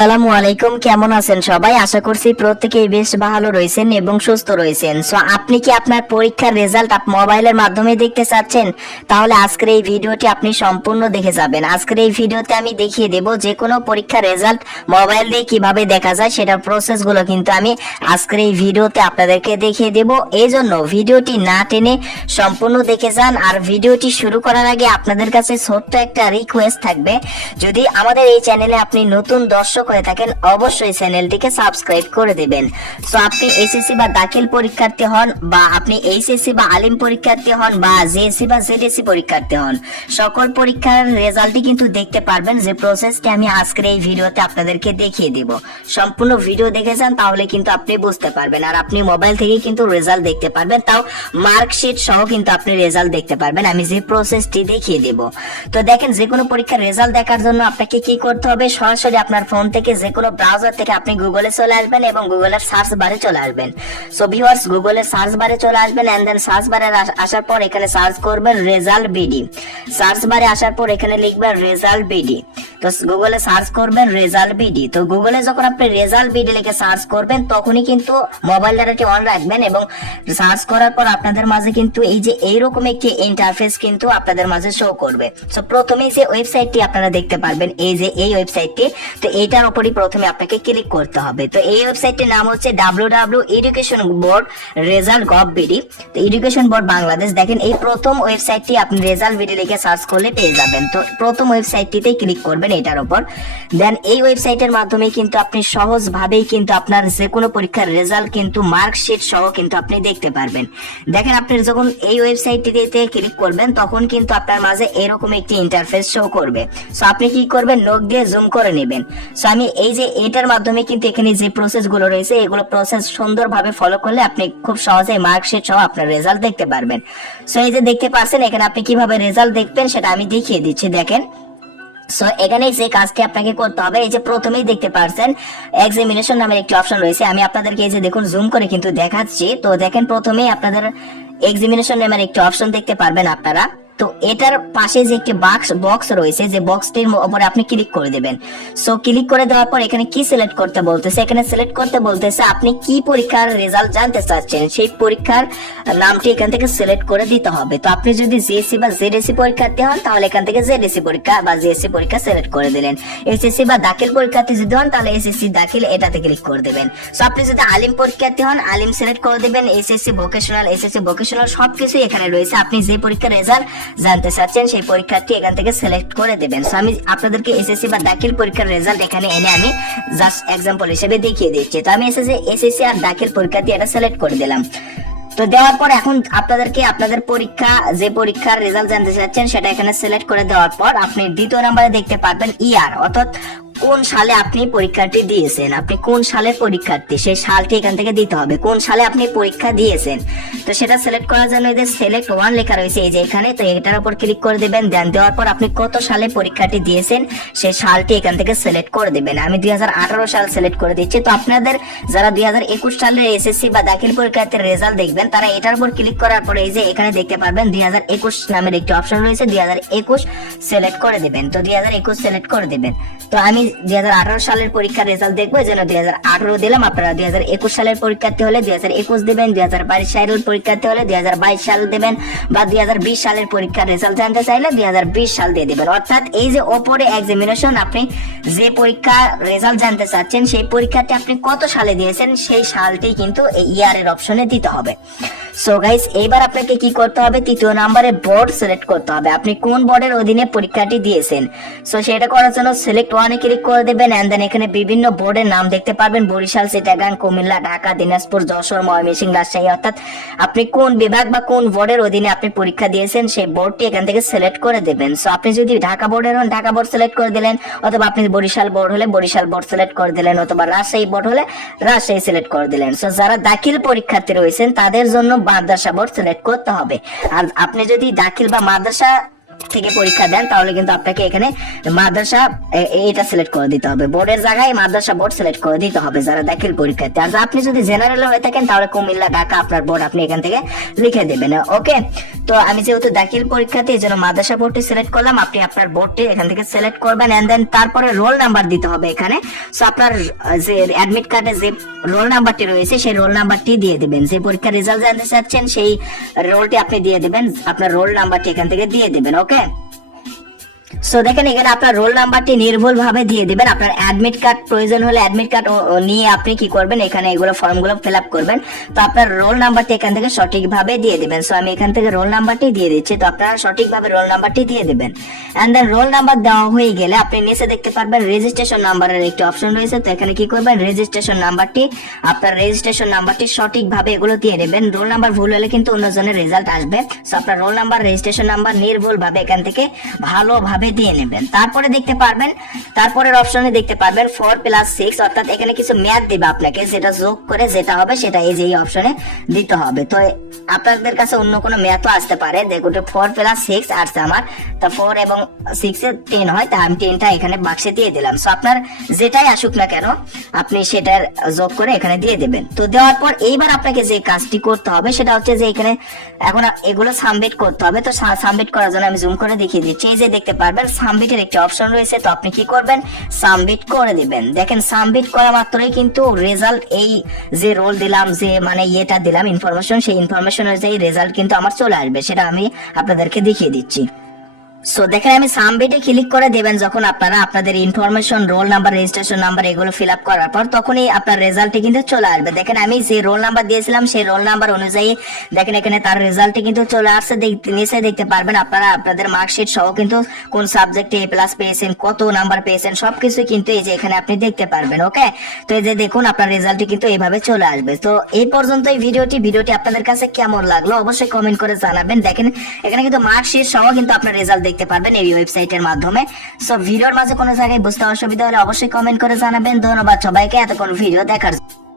আসসালামু আলাইকুম, কেমন আছেন সবাই? আশা করছি প্রত্যেকেই বেশ ভালো রয়েছেন এবং সুস্থ রয়েছেন। সো আপনি কি আপনার পরীক্ষার রেজাল্ট মোবাইলের মাধ্যমে দেখতে চাচ্ছেন? তাহলে আজকের এই ভিডিওটি আপনি সম্পূর্ণ দেখে যাবেন। আজকের এই ভিডিওতে আমি দেখিয়ে দেব যে কোনো পরীক্ষার রেজাল্ট মোবাইল দিয়ে কিভাবে দেখা যায়, সেটার প্রসেসগুলো কিন্তু আমি আজকের এই ভিডিওতে আপনাদেরকে দেখিয়ে দেব। এই জন্য ভিডিওটি না টেনে সম্পূর্ণ দেখে যান। আর ভিডিওটি শুরু করার আগে আপনাদের কাছে ছোট্ট একটা রিকোয়েস্ট থাকবে, যদি আমাদের এই চ্যানেলে আপনি নতুন দর্শক হয়ে থাকেন অবশ্যই চ্যানেলটিকে সাবস্ক্রাইব করে দিবেন। সো আপনি এসএসসি বা দাখিল পরীক্ষার্থী হন, বা আপনি এইচএসসি বা আলিম পরীক্ষার্থী হন, বা জেএসসি বা জেডএসসি পরীক্ষার্থী হন, সকল পরীক্ষার রেজাল্টই কিন্তু দেখতে পারবেন যে প্রসেসটি আমি আজকের এই ভিডিওতে আপনাদেরকে দেখিয়ে দেব। সম্পূর্ণ ভিডিও দেখে যান, তাহলে কিন্তু আপনি বুঝতে পারবেন। আর আপনি মোবাইল থেকে কিন্তু রেজাল্ট দেখতে পারবেন, তাও মার্কশিট সহ কিন্তু আপনি রেজাল্ট দেখতে পারবেন আমি যে প্রসেসটি দেখিয়ে দেব। তো দেখেন, যে কোনো পরীক্ষার রেজাল্ট দেখার জন্য আপনাকে কি করতে হবে, সরাসরি আপনার ফোন থেকে যে কোনো ব্রাউজার থেকে আপনি গুগলে চলে আসবেন এবং গুগলের সার্চ বারে চলে আসবেন। সো ভিউয়ার্স, গুগলের সার্চ বারে চলে আসবেন এন্ড দেন সার্চ বারে আসার পর এখানে সার্চ করবেন রেজাল্ট বিডি। সার্চ বারে আসার পর এখানে লিখবেন রেজাল্ট বিডি। তো গুগলে সার্চ করবেন রেজাল্ট বিডি। তো গুগলে যখন আপনি রেজাল্ট বিডি লিখে সার্চ করবেন তখনই কিন্তু মোবাইল ডাটাটি অন রাখবেন এবং সার্চ করার পর আপনাদের মাঝে কিন্তু এই যে এইরকম একটি ইন্টারফেস কিন্তু আপনাদের মাঝে শো করবে। সো প্রথমেই যে ওয়েবসাইটটি আপনারা দেখতে পারবেন, এই যে এই ওয়েবসাইটটি, তো এইটার উপরই প্রথমে আপনাকে ক্লিক করতে হবে। তো এই ওয়েবসাইটের নাম হচ্ছে www.education.board.result.gov.bd। তো এডুকেশন বোর্ড বাংলাদেশ। দেখেন, এই প্রথম ওয়েবসাইটটি আপনি রেজাল্ট বিডি লিখে সার্চ করলে পেয়ে যাবেন। তো প্রথম ওয়েবসাইটটিতে ক্লিক করবেন এটার উপর। দেন এই ওয়েবসাইটের মাধ্যমে কিন্তু আপনি সহজভাবেই কিন্তু আপনার যে কোনো পরীক্ষার রেজাল্ট কিন্তু মার্কশিট সহ কিন্তু আপনি দেখতে পারবেন। দেখেন, আপনি যখন এই ওয়েবসাইটটিতে ক্লিক করবেন তখন কিন্তু আপনার মাঝে এরকম একটি ইন্টারফেস শো করবে। সো আপনি কি করবেন, নোট দিয়ে জুম করে নেবেন। সো আমি এই যে এটার মাধ্যমে কিন্তু এখানে যে প্রসেস গুলো রয়েছে এগুলো প্রসেস সুন্দরভাবে ফলো করলে আপনি খুব সহজে মার্কশিট সহ আপনার রেজাল্ট দেখতে পারবেন। সো এই যে দেখতে পাচ্ছেন এখানে আপনি কিভাবে রেজাল্ট দেখবেন সেটা আমি দেখিয়ে দিচ্ছি। দেখেন, সো এখানে যে কাজটি আপনাকে করতে হবে, এই যে প্রথমেই দেখতে পাচ্ছেন এক্সামিনেশন নামের একটি অপশন রয়েছে। আমি আপনাদেরকে এই যে দেখুন জুম করে কিন্তু দেখাচ্ছি। তো দেখেন, প্রথমেই আপনাদের এক্সামিনেশন নামের একটি অপশন দেখতে পারবেন আপনারা। তো এটার পাশে যে একটি বক্স রয়েছে, যে বক্সটির উপরে আপনি ক্লিক করে দেবেন। সো ক্লিক করে দেওয়ার পর এখানে কি সিলেক্ট করতে বলতেছে, এখানে সিলেক্ট করতে বলতেছে আপনি কি পরীক্ষার রেজাল্ট জানতে চাচ্ছেন, সেই পরীক্ষার নামটি এখান থেকে সিলেক্ট করে দিতে হবে। তো আপনি যদি জেএসসি বা জেডএসসি পরীক্ষার্থী হন তাহলে এখান থেকে জেডএসসি পরীক্ষা বা জেএসসি পরীক্ষা সিলেক্ট করে দিলেন। এসএসসি বা দাখিল পরীক্ষার্থী যদি হন তাহলে এসএসসি দাখিল এটাতে ক্লিক করে দেবেন। সো আপনি যদি আলিম পরীক্ষার্থী হন আলিম সিলেক্ট করে দেবেন। এসএসসি ভোকেশনাল সবকিছু এখানে রয়েছে। আপনি যে পরীক্ষার রেজাল্ট জানতে চাচ্ছেন সেই পরীক্ষাটি এখান থেকে সিলেক্ট করে দেবেন। সো আমি আপনাদেরকে এসএসসি বা দাখিল পরীক্ষার রেজাল্ট এখানে এনে আমি জাস্ট এক্সাম্পল হিসেবে দেখিয়ে দিচ্ছি। তো আমি এসএসসি আর দাখিল পরীক্ষাটি এটা সিলেক্ট করে দিলাম। তো দেওয়ার পর এখন আপনাদেরকে আপনাদের পরীক্ষা, যে পরীক্ষার রেজাল্ট জানতে চাচ্ছেন সেটা এখানে সিলেক্ট করে দেওয়ার পর আপনি দ্বিতীয় নম্বরে দেখতে পারবেন ইয়ার, অর্থাৎ কোন সালে আপনি পরীক্ষাটি দিয়েছেন, আপনি কোন সালের পরীক্ষার্থী সেই সালটি এখান থেকে দিতে হবে, কোন সালে আপনি পরীক্ষা দিয়েছেন। তো সেটা সিলেক্ট করার জন্য এই যে সিলেক্ট ওয়ান লেখা রয়েছে এই যে এখানে, তো এটার উপর ক্লিক করে দেবেন। দেন দেওয়ার পর আপনি কত সালে পরীক্ষাটি দিয়েছেন সেই সালটি এখান থেকে সিলেক্ট করে দেবেন। আমি 2018 সাল সিলেক্ট করে দিচ্ছি। তো আপনাদের যারা 2021 সালের এসএসসি বা দাখিল পরীক্ষার্থীর রেজাল্ট দেখবেন তারা এটার উপর ক্লিক করার পরে এই যে এখানে দেখতে পারবেন 2021 নামের একটি অপশন রয়েছে, 2021 সিলেক্ট করে দেবেন। তো 2021 সিলেক্ট করে দেবেন। তো আমি 2018 সালের পরীক্ষার রেজাল্ট দেখবো, এই জন্য 2018 দিলাম। আপনারা 2021 সালের পরীক্ষার্থী হলে 2021 দেবেন, 2022 সালের পরীক্ষার্থী হলে 2022 সাল দেবেন, বা 2020 সালের পরীক্ষার রেজাল্ট জানতে চাইলে 2020 সাল দিয়ে দেবেন। অর্থাৎ এই যে ওপরে এক্সামিনেশন, আপনি যে পরীক্ষা রেজাল্ট জানতে চাচ্ছেন সেই পরীক্ষাটি আপনি কত সালে দিয়েছেন সেই সালটি কিন্তু এই ইয়ারের অপশনে দিতে হবে। সো গাইস, এইবার আপনাকে কি করতে হবে, তৃতীয় নম্বরে বোর্ড সিলেক্ট করতে হবে, আপনি কোন বোর্ডের অধীনে পরীক্ষাটি দিয়েছেন। সো সেটা করার জন্য সিলেক্ট ওয়ানে ক্লিক করে দেবেন এন্ড দেন এখানে বিভিন্ন বোর্ডের নাম দেখতে পারবেন, বরিশাল, চিটাগাং, কুমিল্লা, ঢাকা, দিনাজপুর, যশোর, ময়মনসিংহ, রাজশাহী। অর্থাৎ আপনি কোন বিভাগ বা কোন বোর্ডের অধীনে আপনি পরীক্ষা দিয়েছেন সেই বোর্ডটি এখান থেকে সিলেক্ট করে দেবেন। সো আপনি যদি ঢাকা বোর্ডের হন ঢাকা বোর্ড সিলেক্ট করে দিলেন, অথবা আপনি বরিশাল বোর্ড হলে বরিশাল বোর্ড সিলেক্ট করে দিলেন, অথবা রাজশাহী বোর্ড হলে রাজশাহী সিলেক্ট করে দিলেন। সো যারা দাখিল পরীক্ষার্থী রয়েছেন তাদের জন্য মাদ্রাসা বোর্ড সিলেক্ট করতে হবে। আর আপনি যদি দাখিল বা মাদ্রাসা থেকে পরীক্ষা দেন তাহলে কিন্তু আপনাকে এখানে মাদ্রাসা এটা সিলেক্ট করে দিতে হবে, বোর্ডের জায়গায় মাদ্রাসা বোর্ড সিলেক্ট করে দিতে হবে যারা দাখিল পরীক্ষার্থী। আর আপনি যদি জেনারেল হয়ে থাকেন তাহলে কুমিল্লা, ঢাকা আপনার বোর্ড আপনি এখান থেকে লিখে দেবেন। ওকে, তো আমি যেহেতু দাখিল পরীক্ষার্থী এই জন্য মাদ্রাসা বোর্ডটি সিলেক্ট করলাম, আপনি আপনার বোর্ডটি এখান থেকে সিলেক্ট করবেন এন্ড দেন তারপরে রোল নাম্বার দিতে হবে এখানে। সো আপনার যে অ্যাডমিট কার্ডে যে রোল নাম্বারটি রয়েছে সেই রোল নাম্বারটি দিয়ে দিবেন, যে পরীক্ষার রেজাল্ট জানতে চাচ্ছেন সেই রোলটি আপনি দিয়ে দিবেন, আপনার রোল নাম্বারটি এখান থেকে দিয়ে দিবেন। ওকে, সো দেখেন এখানে আপনার রোল নাম্বারটি নির্ভুল ভাবে দিয়ে দিবেন। আপনার অ্যাডমিট কার্ড প্রয়োজন হলে অ্যাডমিট কার্ড নিয়ে আপনি কি করবেন, এখানে এগুলো ফর্মগুলো ফিল আপ করবেন। তো আপনার রোল নাম্বারটি এখান থেকে সঠিকভাবে দিয়ে দিবেন। সো আমি এখান থেকে রোল নাম্বারটি দিয়ে দিচ্ছি, তো আপনারা সঠিকভাবে রোল নাম্বারটি দিয়ে দিবেন। এন্ড দেন রোল নাম্বার দেওয়া হয়ে গেলে আপনি নিচে দেখতে পারবেন রেজিস্ট্রেশন নাম্বারের একটি অপশন রয়েছে। তো এখানে কি করবেন, রেজিস্ট্রেশন নাম্বারটি, আপনার রেজিস্ট্রেশন নাম্বারটি সঠিকভাবে এগুলো দিয়ে দেবেন। রোল নাম্বার ভুল হলে কিন্তু অন্যজনের রেজাল্ট আসবে। সো আপনার রোল নাম্বার, রেজিস্ট্রেশন নাম্বার নির্ভুল ভাবে এখান থেকে ভালোভাবে দিয়ে নেবেন। তারপরে দেখতে পারবেন, তারপরের অপশনে দেখতে পারবেন 4+6, অর্থাৎ এখানে কিছু ম্যাথ দিবে আপনাকে, যেটা যোগ করে যেটা হবে সেটা এই যে এই অপশনে দিতে হবে। তো আপনাদের কাছে অন্য কোনো ম্যাথও আসতে পারে, দেখুন 4+6 আসছে আমার, তা 4 এবং 6 এর 10 হয়, তা আমি 10টা এখানে বাক্সে দিয়ে দিলাম। সো আপনার যেটাই আসুক না কেন আপনি সেটার যোগ করে এখানে দিয়ে দেবেন। তো দেওয়ার পর এইবার আপনাকে যে কাজটি করতে হবে সেটা হচ্ছে যে এখানে এখন এগুলো সাবমিট করতে হবে। তো সাবমিট করার জন্য আমি জুম করে দেখিয়ে দিচ্ছি, এই যে দেখতে পারবেন সাবমিটের একটি অপশন রয়েছে। তো আপনি কি করবেন, সাবমিট করে দিবেন। দেখেন সাবমিট করা মাত্রই কিন্তু রেজাল্ট, এই যে রোল দিলাম, যে মানে ইয়েটা দিলাম ইনফরমেশন, সেই ইনফরমেশন অনুযায়ী রেজাল্ট কিন্তু আমার চলে আসবে, সেটা আমি আপনাদেরকে দেখিয়ে দিচ্ছি। সো দেখেন আমি সাবমিটে ক্লিক করে দেবেন যখন আপনারা আপনাদের information, roll number, registration number এগুলো ফিল আপ করার পর, তখনই আপনার রেজাল্টটি কিন্তু চলে আসবে। দেখেন আমি যে রোল নাম্বার দিয়েছিলাম সেই রোল নাম্বার অনুযায়ী দেখেন এখানে তার রেজাল্টটি কিন্তু চলে আসছে। নিচে দেখতে পারবেন আপনারা আপনাদের মার্কশিট সহ কিন্তু কোন সাবজেক্টে A+ পেয়েছেন, কত নাম্বার পেয়েছেন, সবকিছু কিন্তু এই যে এখানে আপনি দেখতে পারবেন। ওকে, তো এই যে দেখুন আপনার রেজাল্টটি কিন্তু এইভাবে চলে আসবে। তো এই পর্যন্ত এই ভিডিওটি আপনাদের কাছে কেমন লাগলো অবশ্যই কমেন্ট করে জানাবেন। দেখেন এখানে কিন্তু মার্কশিট সহ কিন্তু আপনার রেজাল্ট দেখতে পারবেন এই ওয়েবসাইটের মাধ্যমে। সো ভিডিওর মাঝে কোনো জায়গায় বুঝতে অসুবিধা হলে অবশ্যই কমেন্ট করে জানাবেন। ধন্যবাদ সবাইকে এতক্ষণ ভিডিও দেখার জন্য।